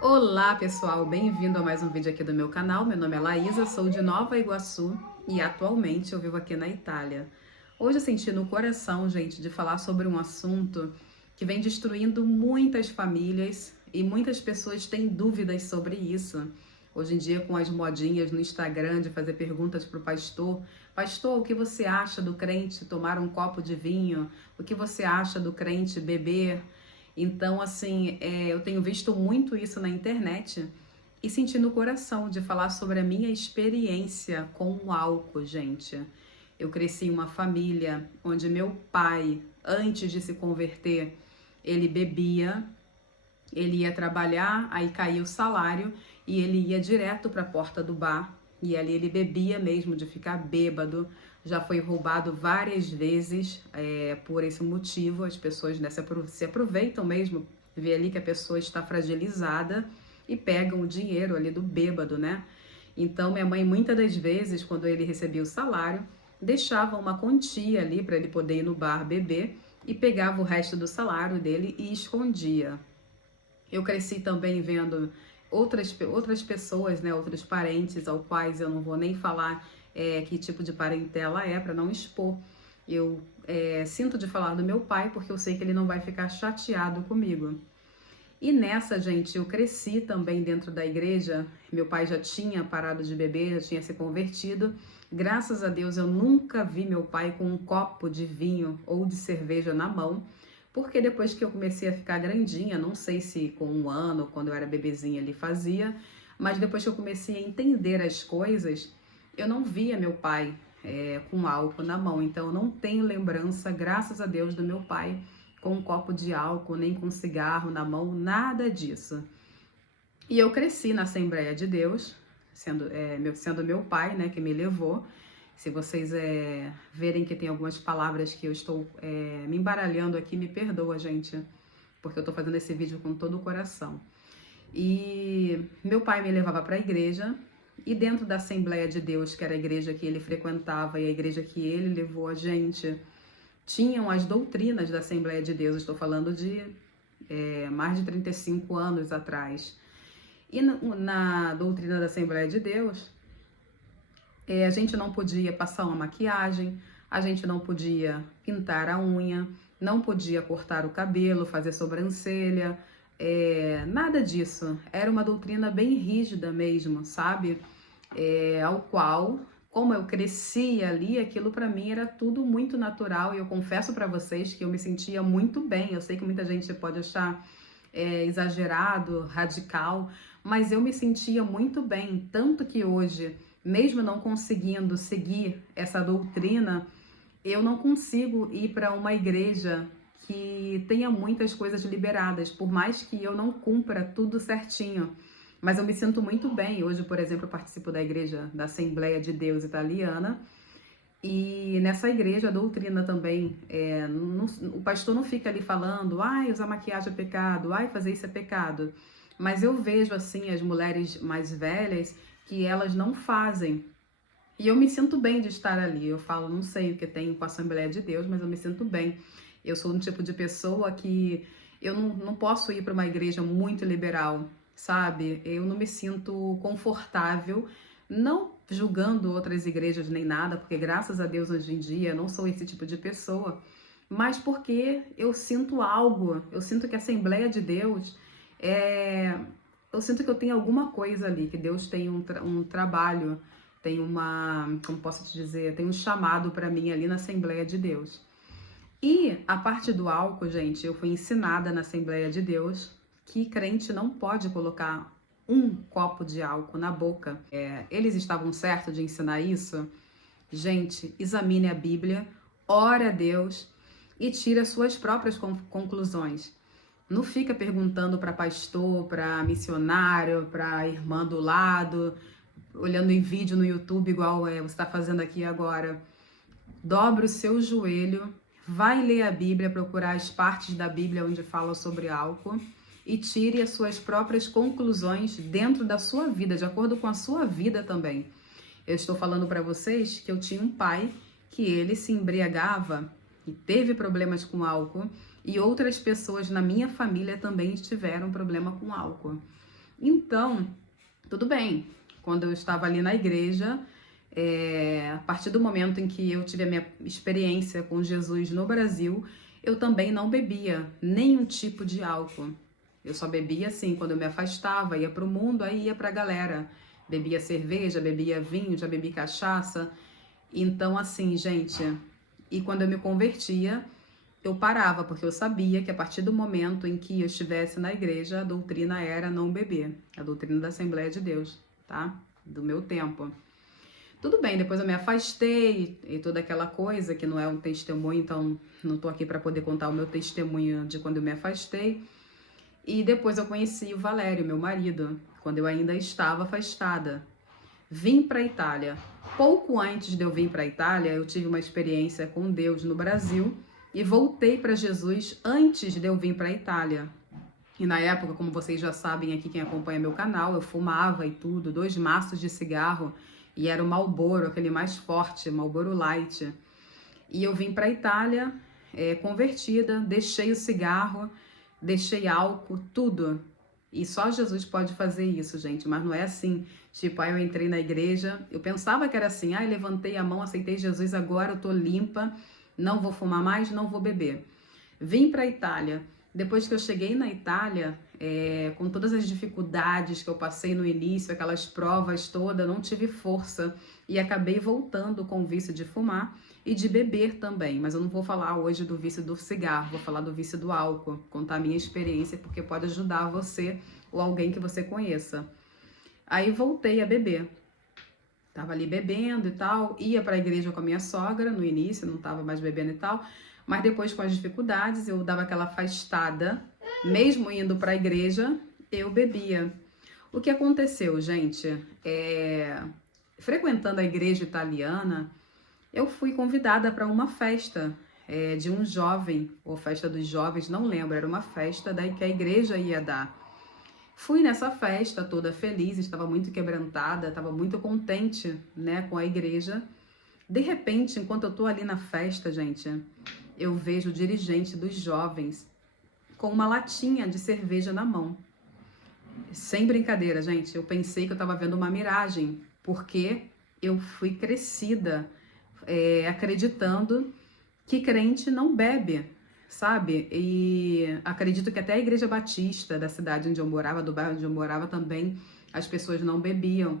Olá pessoal, bem-vindo a mais um vídeo aqui do meu canal. Meu nome é Laísa, sou de Nova Iguaçu e atualmente eu vivo aqui na Itália. Hoje eu senti no coração, gente, de falar sobre um assunto que vem destruindo muitas famílias e muitas pessoas têm dúvidas sobre isso. Hoje em dia, com as modinhas no Instagram de fazer perguntas para o pastor: Pastor, o que você acha do crente tomar um copo de vinho? O que você acha do crente beber? Então, assim, eu tenho visto muito isso na internet e senti no coração de falar sobre a minha experiência com o álcool, gente. Eu cresci em uma família onde meu pai, antes de se converter, ele bebia, ele ia trabalhar, aí caía o salário e ele ia direto para a porta do bar e ali ele bebia mesmo, de ficar bêbado. Já foi roubado várias vezes por esse motivo. As pessoas se aproveitam mesmo, vê ali que a pessoa está fragilizada e pegam o dinheiro ali do bêbado, né? Então, minha mãe, muitas das vezes, quando ele recebia o salário, deixava uma quantia ali para ele poder ir no bar beber e pegava o resto do salário dele e escondia. Eu cresci também vendo outras pessoas, né, outros parentes, ao quais eu não vou nem falar que tipo de parentela é, para não expor. Eu sinto de falar do meu pai, porque eu sei que ele não vai ficar chateado comigo. E nessa, gente, eu cresci também dentro da igreja. Meu pai já tinha parado de beber, já tinha se convertido. Graças a Deus eu nunca vi meu pai com um copo de vinho ou de cerveja na mão, porque depois que eu comecei a ficar grandinha, não sei se com um ano, quando eu era bebezinha, ele fazia, mas depois que eu comecei a entender as coisas, eu não via meu pai com álcool na mão. Então eu não tenho lembrança, graças a Deus, do meu pai com um copo de álcool, nem com cigarro na mão, nada disso. E eu cresci na Assembleia de Deus, sendo meu pai, né, que me levou. Se vocês verem que tem algumas palavras que eu estou me embaralhando aqui, me perdoa, gente, porque eu estou fazendo esse vídeo com todo o coração. E meu pai me levava para a igreja, e dentro da Assembleia de Deus, que era a igreja que ele frequentava e a igreja que ele levou a gente, tinham as doutrinas da Assembleia de Deus. Estou falando de mais de 35 anos atrás. E na doutrina da Assembleia de Deus, a gente não podia passar uma maquiagem, a gente não podia pintar a unha, não podia cortar o cabelo, fazer sobrancelha, nada disso. Era uma doutrina bem rígida mesmo, sabe? Ao qual, como eu cresci ali, aquilo para mim era tudo muito natural, e eu confesso para vocês que eu me sentia muito bem. Eu sei que muita gente pode achar exagerado, radical, mas eu me sentia muito bem, tanto que hoje, mesmo não conseguindo seguir essa doutrina, eu não consigo ir para uma igreja que tenha muitas coisas liberadas, por mais que eu não cumpra tudo certinho. Mas eu me sinto muito bem. Hoje, por exemplo, eu participo da igreja da Assembleia de Deus Italiana, e nessa igreja a doutrina também, o pastor não fica ali falando, ai, usar maquiagem é pecado, ai, fazer isso é pecado. Mas eu vejo, assim, as mulheres mais velhas, que elas não fazem. E eu me sinto bem de estar ali. Eu falo, não sei o que tem com a Assembleia de Deus, mas eu me sinto bem. Eu sou um tipo de pessoa que eu não posso ir para uma igreja muito liberal, sabe? Eu não me sinto confortável, não julgando outras igrejas nem nada, porque graças a Deus hoje em dia eu não sou esse tipo de pessoa, mas porque eu sinto algo, eu sinto que a Assembleia de Deus eu sinto que eu tenho alguma coisa ali, que Deus tem um trabalho, tem como posso te dizer, tem um chamado para mim ali na Assembleia de Deus. E a parte do álcool, gente, eu fui ensinada na Assembleia de Deus que crente não pode colocar um copo de álcool na boca. Eles estavam certos de ensinar isso? Gente, examine a Bíblia, ore a Deus e tire as suas próprias conclusões. Não fica perguntando para pastor, para missionário, para irmã do lado, olhando em vídeo no YouTube igual você está fazendo aqui agora. Dobre o seu joelho, vai ler a Bíblia, procurar as partes da Bíblia onde fala sobre álcool e tire as suas próprias conclusões dentro da sua vida, de acordo com a sua vida também. Eu estou falando para vocês que eu tinha um pai que ele se embriagava e teve problemas com álcool, e outras pessoas na minha família também tiveram problema com álcool. Então, tudo bem. Quando eu estava ali na igreja, a partir do momento em que eu tive a minha experiência com Jesus no Brasil, eu também não bebia nenhum tipo de álcool. Eu só bebia assim, quando eu me afastava, ia para o mundo, aí ia para a galera. Bebia cerveja, bebia vinho, já bebi cachaça. Então, assim, gente, e quando eu me convertia, eu parava, porque eu sabia que a partir do momento em que eu estivesse na igreja, a doutrina era não beber, a doutrina da Assembleia de Deus, tá? Do meu tempo. Tudo bem, depois eu me afastei e toda aquela coisa, que não é um testemunho, então não tô aqui para poder contar o meu testemunho de quando eu me afastei. E depois eu conheci o Valério, meu marido, quando eu ainda estava afastada. Vim para a Itália. Pouco antes de eu vir para a Itália, eu tive uma experiência com Deus no Brasil e voltei para Jesus antes de eu vir para a Itália. E na época, como vocês já sabem aqui, quem acompanha meu canal, eu fumava e tudo, 2 maços de cigarro, e era o Marlboro, aquele mais forte, Marlboro Light. E eu vim para a Itália, convertida, deixei o cigarro, deixei álcool, tudo. E só Jesus pode fazer isso, gente, mas não é assim. Tipo, aí eu entrei na igreja, eu pensava que era assim, levantei a mão, aceitei Jesus, agora eu tô limpa, não vou fumar mais, não vou beber. Vim para a Itália. Depois que eu cheguei na Itália, com todas as dificuldades que eu passei no início, aquelas provas todas, não tive força e acabei voltando com o vício de fumar e de beber também. Mas eu não vou falar hoje do vício do cigarro, vou falar do vício do álcool, contar a minha experiência, porque pode ajudar você ou alguém que você conheça. Aí voltei a beber. Tava ali bebendo e tal, ia para a igreja com a minha sogra no início, não tava mais bebendo e tal, mas depois com as dificuldades eu dava aquela afastada, mesmo indo para a igreja, eu bebia. O que aconteceu, gente? Frequentando a igreja italiana, eu fui convidada para uma festa de um jovem, ou festa dos jovens, não lembro, era uma festa daí que a igreja ia dar. Fui nessa festa toda feliz, estava muito quebrantada, estava muito contente, né, com a igreja. De repente, enquanto eu tô ali na festa, gente, eu vejo o dirigente dos jovens com uma latinha de cerveja na mão. Sem brincadeira, gente, eu pensei que eu estava vendo uma miragem, porque eu fui crescida acreditando que crente não bebe, sabe? E acredito que até a igreja batista da cidade onde eu morava, do bairro onde eu morava também, as pessoas não bebiam.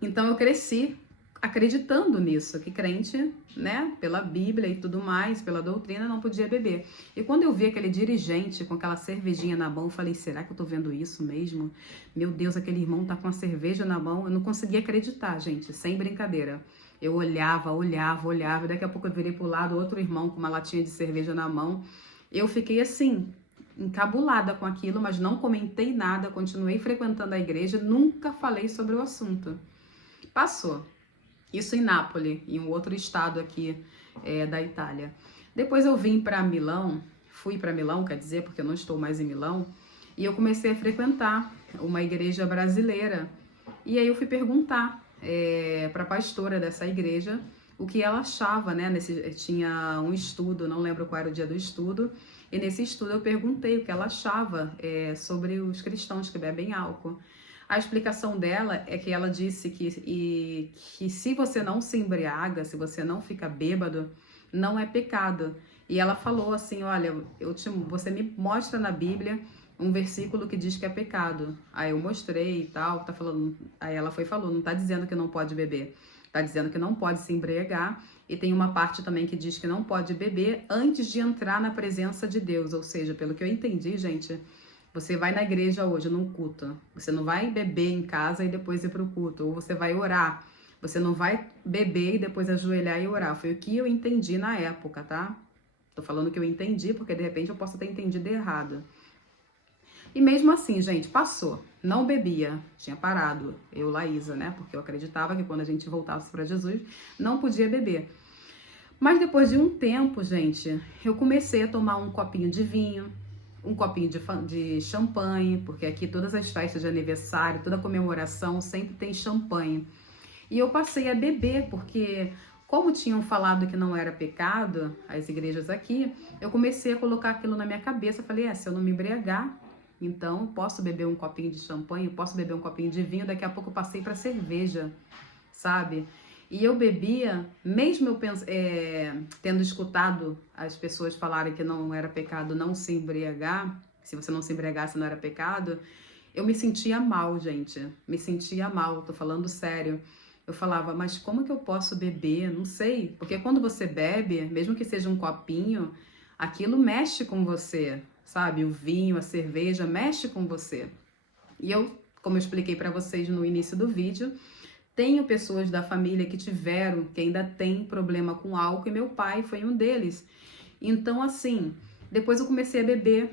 Então eu cresci acreditando nisso, que crente, né, pela Bíblia e tudo mais, pela doutrina, não podia beber. E quando eu vi aquele dirigente com aquela cervejinha na mão, eu falei, será que eu tô vendo isso mesmo? Meu Deus, aquele irmão tá com a cerveja na mão. Eu não conseguia acreditar, gente, sem brincadeira. Eu olhava, e daqui a pouco eu virei pro lado, outro irmão com uma latinha de cerveja na mão. Eu fiquei assim, encabulada com aquilo, mas não comentei nada, continuei frequentando a igreja, nunca falei sobre o assunto. Passou. Isso em Nápoles, em um outro estado aqui da Itália. Depois eu vim para Milão, fui para Milão, quer dizer, porque eu não estou mais em Milão, e eu comecei a frequentar uma igreja brasileira. E aí eu fui perguntar para a pastora dessa igreja o que ela achava, né? Tinha um estudo, não lembro qual era o dia do estudo, e nesse estudo eu perguntei o que ela achava sobre os cristãos que bebem álcool. A explicação dela é que ela disse que se você não se embriaga, se você não fica bêbado, não é pecado. E ela falou assim, olha, você me mostra na Bíblia um versículo que diz que é pecado. Aí eu mostrei e tal, tá falando, aí ela falou, não tá dizendo que não pode beber, tá dizendo que não pode se embriagar, e tem uma parte também que diz que não pode beber antes de entrar na presença de Deus, ou seja, pelo que eu entendi, gente, você vai na igreja hoje, num culto, você não vai beber em casa e depois ir pro culto, ou você vai orar, você não vai beber e depois ajoelhar e orar, foi o que eu entendi na época, tá? Tô falando que eu entendi, porque de repente eu posso ter entendido errado. E mesmo assim, gente, passou. Não bebia, tinha parado, eu, Laísa, né? Porque eu acreditava que quando a gente voltasse para Jesus, não podia beber. Mas depois de um tempo, gente, eu comecei a tomar um copinho de vinho, um copinho de champanhe, porque aqui todas as festas de aniversário, toda comemoração sempre tem champanhe. E eu passei a beber, porque como tinham falado que não era pecado, as igrejas aqui, eu comecei a colocar aquilo na minha cabeça. Falei, se eu não me embriagar, Então, posso beber um copinho de champanhe, posso beber um copinho de vinho, daqui a pouco eu passei para cerveja, sabe? E eu bebia, mesmo eu tendo escutado as pessoas falarem que não era pecado não se embriagar, se você não se embriagasse não era pecado, eu me sentia mal, gente. Me sentia mal, tô falando sério. Eu falava, mas como que eu posso beber? Não sei. Porque quando você bebe, mesmo que seja um copinho, aquilo mexe com você, sabe? O vinho, a cerveja mexe com você. E eu, como eu expliquei para vocês no início do vídeo, tenho pessoas da família que tiveram, que ainda tem problema com álcool, e meu pai foi um deles. Então, assim, depois eu comecei a beber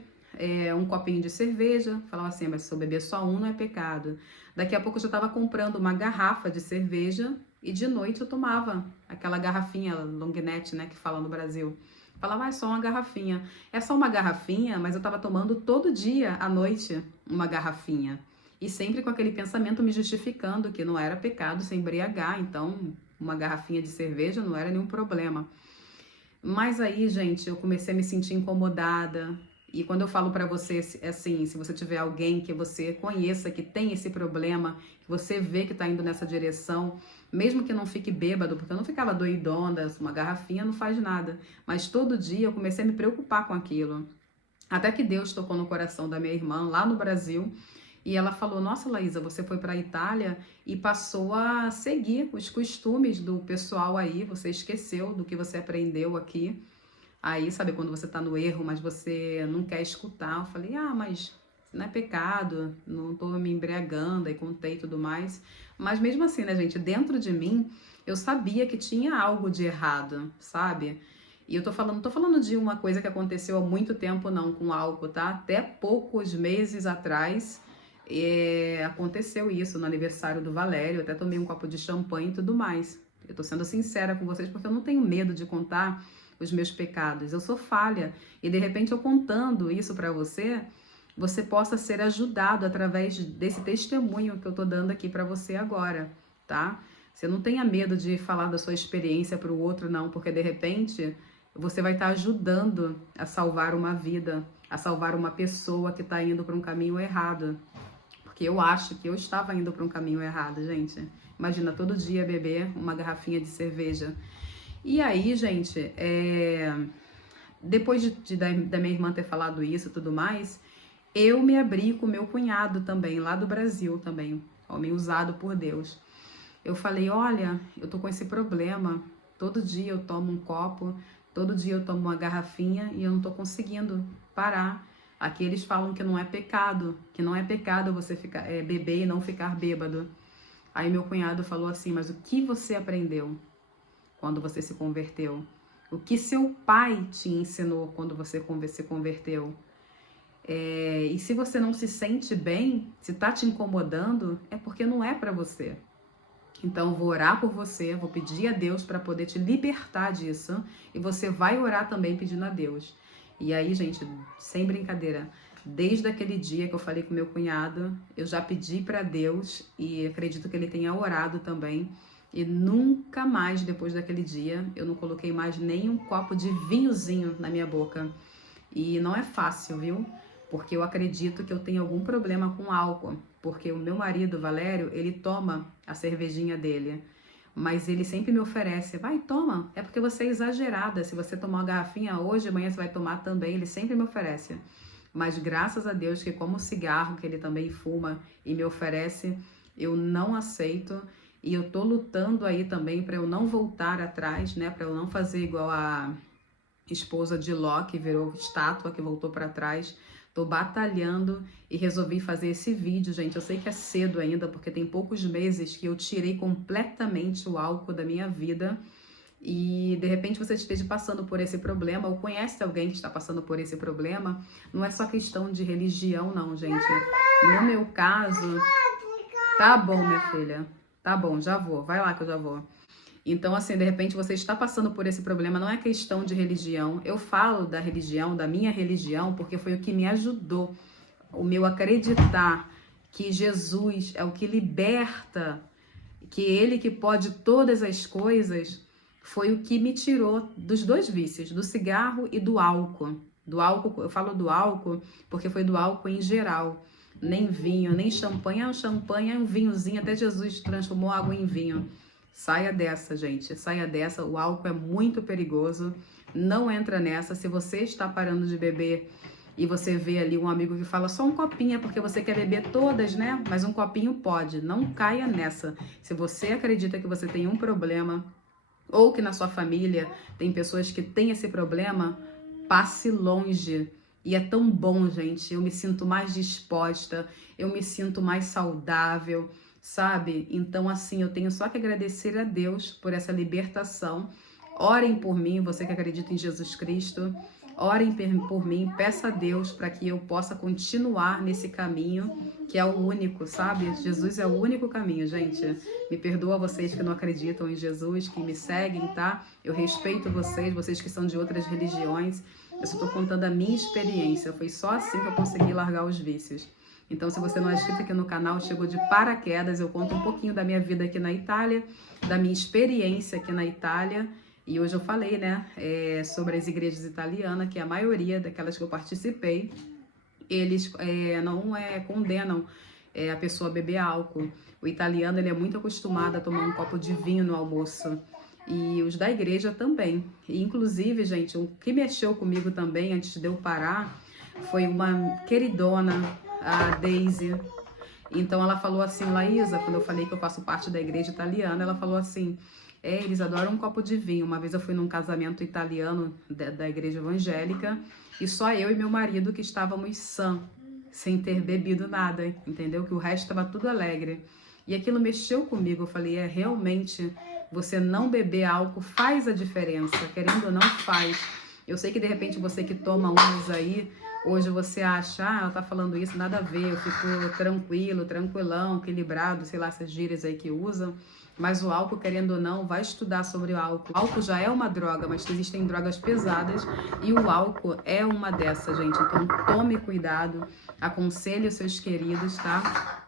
um copinho de cerveja, falava assim, mas se eu beber só um não é pecado. Daqui a pouco eu já estava comprando uma garrafa de cerveja e de noite eu tomava aquela garrafinha long neck, né, que fala no Brasil. Falava, é só uma garrafinha. É só uma garrafinha, mas eu estava tomando todo dia à noite uma garrafinha. E sempre com aquele pensamento me justificando que não era pecado se embriagar, então uma garrafinha de cerveja não era nenhum problema. Mas aí, gente, eu comecei a me sentir incomodada. E quando eu falo pra você, assim, se você tiver alguém que você conheça que tem esse problema, que você vê que tá indo nessa direção, mesmo que não fique bêbado, porque eu não ficava doidona, uma garrafinha não faz nada. Mas todo dia eu comecei a me preocupar com aquilo. Até que Deus tocou no coração da minha irmã lá no Brasil. E ela falou, nossa, Laísa, você foi para a Itália e passou a seguir os costumes do pessoal aí, você esqueceu do que você aprendeu aqui. Aí, sabe, quando você tá no erro, mas você não quer escutar. Eu falei, mas não é pecado, não tô me embriagando, aí contei e tudo mais. Mas mesmo assim, né, gente, dentro de mim, eu sabia que tinha algo de errado, sabe? E eu tô falando de uma coisa que aconteceu há muito tempo, não, com álcool, tá? Até poucos meses atrás, aconteceu isso no aniversário do Valério, eu até tomei um copo de champanhe e tudo mais. Eu tô sendo sincera com vocês porque eu não tenho medo de contar os meus pecados. Eu sou falha e de repente eu contando isso para você, você possa ser ajudado através desse testemunho que eu tô dando aqui para você agora, tá? Você não tenha medo de falar da sua experiência para o outro, não, porque de repente você vai estar ajudando a salvar uma vida, a salvar uma pessoa que está indo para um caminho errado. Porque eu acho que eu estava indo para um caminho errado, gente. Imagina, todo dia beber uma garrafinha de cerveja. E aí, gente, depois da minha irmã ter falado isso e tudo mais, eu me abri com meu cunhado também, lá do Brasil também, homem usado por Deus. Eu falei, olha, eu tô com esse problema, todo dia eu tomo um copo, todo dia eu tomo uma garrafinha e eu não tô conseguindo parar. Aqui eles falam que não é pecado você beber e não ficar bêbado. Aí meu cunhado falou assim, mas o que você aprendeu quando você se converteu? O que seu pai te ensinou quando você se converteu? E se você não se sente bem, se tá te incomodando, é porque não é para você. Então, eu vou orar por você, vou pedir a Deus para poder te libertar disso. E você vai orar também pedindo a Deus. E aí, gente, sem brincadeira, desde aquele dia que eu falei com meu cunhado, eu já pedi para Deus e acredito que ele tenha orado também. E nunca mais, depois daquele dia, eu não coloquei mais nem um copo de vinhozinho na minha boca. E não é fácil, viu? Porque eu acredito que eu tenho algum problema com álcool. Porque o meu marido, Valério, ele toma a cervejinha dele. Mas ele sempre me oferece, vai, toma. É porque você é exagerada. Se você tomar uma garrafinha hoje, amanhã você vai tomar também. Ele sempre me oferece. Mas graças a Deus que como cigarro, que ele também fuma e me oferece, eu não aceito. E eu tô lutando aí também para eu não voltar atrás, né? Para eu não fazer igual a esposa de Ló, que virou estátua, que voltou para trás. Tô batalhando e resolvi fazer esse vídeo, gente. Eu sei que é cedo ainda, porque tem poucos meses que eu tirei completamente o álcool da minha vida. E de repente você esteja passando por esse problema, ou conhece alguém que está passando por esse problema. Não é só questão de religião, não, gente. No meu caso... Tá bom, minha filha. Tá bom, já vou. Vai lá que eu já vou. Então, assim, de repente você está passando por esse problema, não é questão de religião. Eu falo da religião, da minha religião, porque foi o que me ajudou. O meu acreditar que Jesus é o que liberta, que Ele que pode todas as coisas, foi o que me tirou dos dois vícios, do cigarro e do álcool. Do álcool, eu falo do álcool porque foi do álcool em geral. Nem vinho, nem champanhe. Um champanhe, um vinhozinho. Até Jesus transformou água em vinho. Saia dessa, gente. Saia dessa. O álcool é muito perigoso. Não entra nessa. Se você está parando de beber e você vê ali um amigo que fala só um copinho, é porque você quer beber todas, né? Mas um copinho pode. Não caia nessa. Se você acredita que você tem um problema ou que na sua família tem pessoas que têm esse problema, passe longe. E é tão bom, gente. Eu me sinto mais disposta, eu me sinto mais saudável, sabe? Então, assim, eu tenho só que agradecer a Deus por essa libertação. Orem por mim, você que acredita em Jesus Cristo. Orem por mim, peça a Deus para que eu possa continuar nesse caminho, que é o único, sabe? Jesus é o único caminho, gente. Me perdoa vocês que não acreditam em Jesus, que me seguem, tá? Eu respeito vocês que são de outras religiões. Eu só tô contando a minha experiência. Foi só assim que eu consegui largar os vícios. Então, se você não é inscrito aqui no canal, chegou de paraquedas, eu conto um pouquinho da minha vida aqui na Itália, da minha experiência aqui na Itália. E hoje eu falei, né, sobre as igrejas italianas, que a maioria daquelas que eu participei, eles não condenam a pessoa a beber álcool. O italiano, ele é muito acostumado a tomar um copo de vinho no almoço. E os da igreja também. E, inclusive, gente, o que mexeu comigo também, antes de eu parar, foi uma queridona, a Daisy. Então ela falou assim, Laísa, quando eu falei que eu faço parte da igreja italiana, ela falou assim, eles adoram um copo de vinho. Uma vez eu fui num casamento italiano da igreja evangélica e só eu e meu marido que estávamos sã, sem ter bebido nada, entendeu? Que o resto estava tudo alegre. E aquilo mexeu comigo, eu falei, realmente, você não beber álcool faz a diferença, querendo ou não faz. Eu sei que de repente você que toma uns aí, hoje você acha, ela tá falando isso, nada a ver, eu fico tranquilão, equilibrado, sei lá, essas gírias aí que usam. Mas o álcool, querendo ou não, vai estudar sobre o álcool. O álcool já é uma droga, mas existem drogas pesadas e o álcool é uma dessas, gente. Então tome cuidado, aconselhe os seus queridos, tá?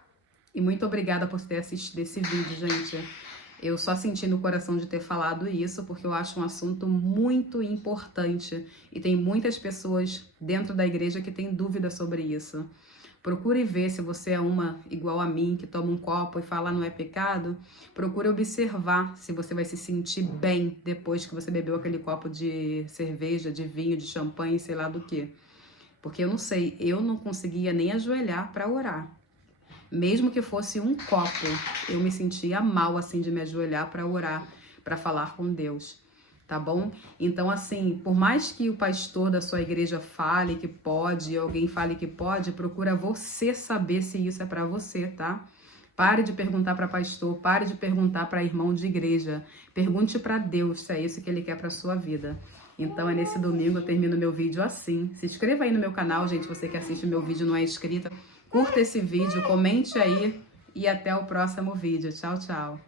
E muito obrigada por ter assistido esse vídeo, gente. Eu só senti no coração de ter falado isso, porque eu acho um assunto muito importante. E tem muitas pessoas dentro da igreja que têm dúvida sobre isso. Procure ver se você é uma igual a mim, que toma um copo e fala não é pecado. Procure observar se você vai se sentir bem depois que você bebeu aquele copo de cerveja, de vinho, de champanhe, sei lá do que. Porque eu não sei, eu não conseguia nem ajoelhar para orar. Mesmo que fosse um copo, eu me sentia mal assim de me ajoelhar para orar, para falar com Deus. Tá bom? Então, assim, por mais que o pastor da sua igreja fale que pode, alguém fale que pode, procura você saber se isso é para você, tá? Pare de perguntar para pastor, pare de perguntar para irmão de igreja. Pergunte para Deus se é isso que ele quer para sua vida. Então, nesse domingo eu termino meu vídeo assim. Se inscreva aí no meu canal, gente, você que assiste o meu vídeo e não é inscrita. Curta esse vídeo, comente aí e até o próximo vídeo. Tchau, tchau.